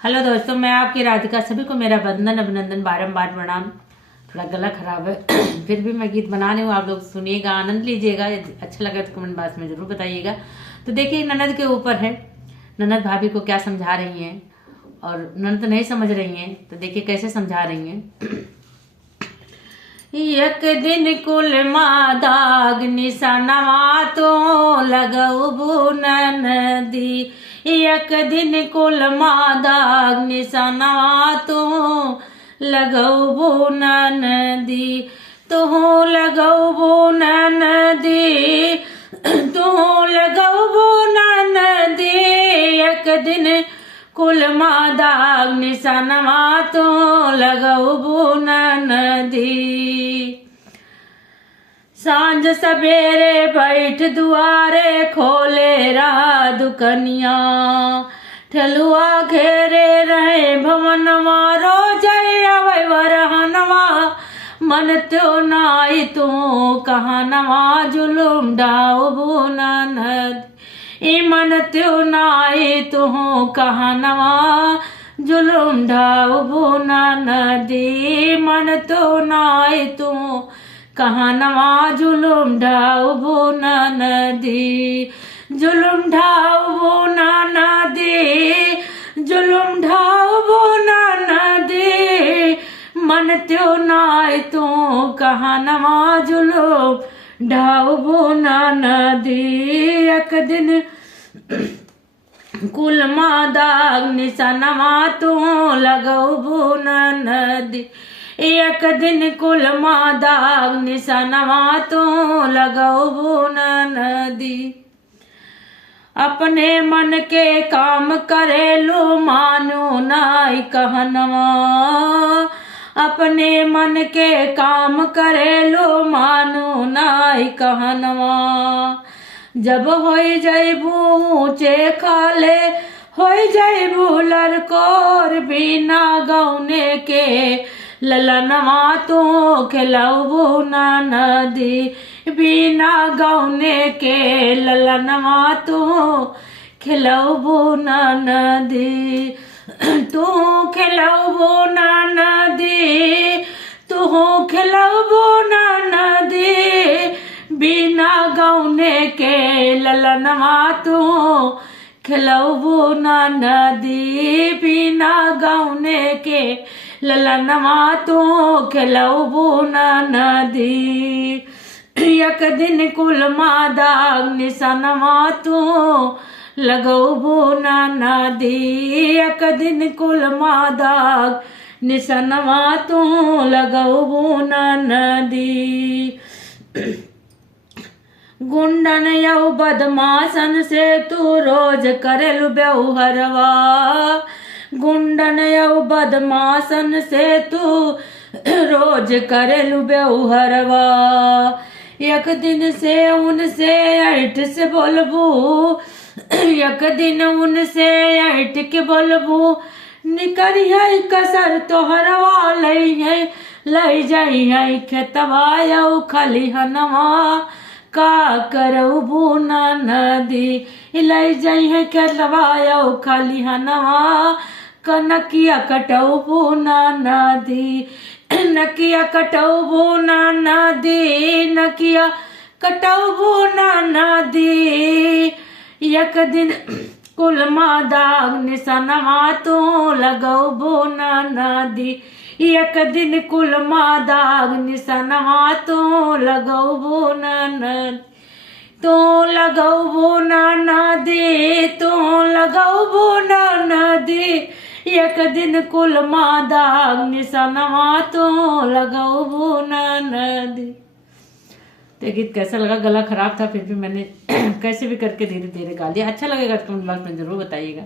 Hello दोस्तों, मैं आपकी राधिका। सभी को मेरा वंदन अभिनंदन बारंबार प्रणाम। थोड़ा गला खराब है फिर भी मैं गीत बना रही हूँ। आप लोग सुनिएगा, आनंद लीजिएगा। अच्छा लगे तो कमेंट बॉक्स में जरूर बताइएगा। तो देखिए, ननद के ऊपर है। ननद भाभी को क्या समझा रही हैं और ननद नहीं समझ रही हैं, तो देखिए कैसे समझा रही हैं। एक दिन कुल मादाग निशानवा तो लगऊ नदी। एक दिन कुल मादाग निशानवा तो लगऊ नदी। तो लगऊ नदी, तो लगऊ नदी। एक दिन कुल मादाग निशानवा तो लगऊ नदी। सांझ सवेरे बैठ दुआरे खोले रहा दुकनिया। ठेलुआ घेरे रहे भवनवा रोज वरहनवा। मन त्यो नाई तू कहनवा जुलुम डाऊ ननद। मन त्यो नाई तू कहनवा जुलुम ढाऊ नदी। मन तो नाई तू कहनवा जुलुम ढाऊ नदी। जुलुम ढाऊ नदी, जुलुम ढाऊ नदी। मन त्यो नाई तू कहनवा जुलुम ढाऊ नदी। एक दिन कुल मादाग निशानवा तो लगऊ नदी। एक दिन कुल मादाग निशानवा तो लगऊ नदी। अपने मन के काम करेलू मानो नाई कहनवा। अपने मन के काम करेलू मानो नाई कहनवा। जब होई जैबू ऊंचे खाले होई जैबू लड़कोर। बिना गौने के ललनवा तो खिलऊ नदी। बिना गौने के ललनवा तो खिलऊ नदी। तू खिलऊ नदी, तू खिलऊ नदी। बिना गौने के ललनवा तो खिलऊ नदी। बिना गौने के ललनवा तो खिलऊ नदी। एक दिन कुल मादाग निशानवा तो लगऊ नदी। एक दिन कुल मादाग निशानवा तो लगऊ नदी। गुंडन यऊ बदमाशन से तू रोज करेलु व्यवहारवा। गुंडन यऊ बदमाशन से तू रोज करेलु व्यवहारवा। एक दिन से उनसे ऐठ से बोलबू। एक दिन उनसे ऐठ के बोलबू। निकरिया कसर तोहरवा लई जाई खेतवा यऊ खलिहनवा। का करऊ नदी। लई जाई है खेतवा यऊ खलिहनवा। कनकिया कटऊ नदी। नकिया कटऊ नदी, नकिया कटऊ नदी। एक दिन कुल मादाग निशानवा तो लगऊ नदी। एक दिन कुल मादाग निशानवा तो लगऊ नदी। तो लगऊ नदी, तो लगऊ नदी। एक दिन कुल मादाग निशानवा तो लगऊ नदी। तो गीत कैसा लगा? गला खराब था फिर भी मैंने कैसे भी करके धीरे धीरे गा लिया। अच्छा लगेगा तो कमेंट बॉक्स में जरूर बताइएगा।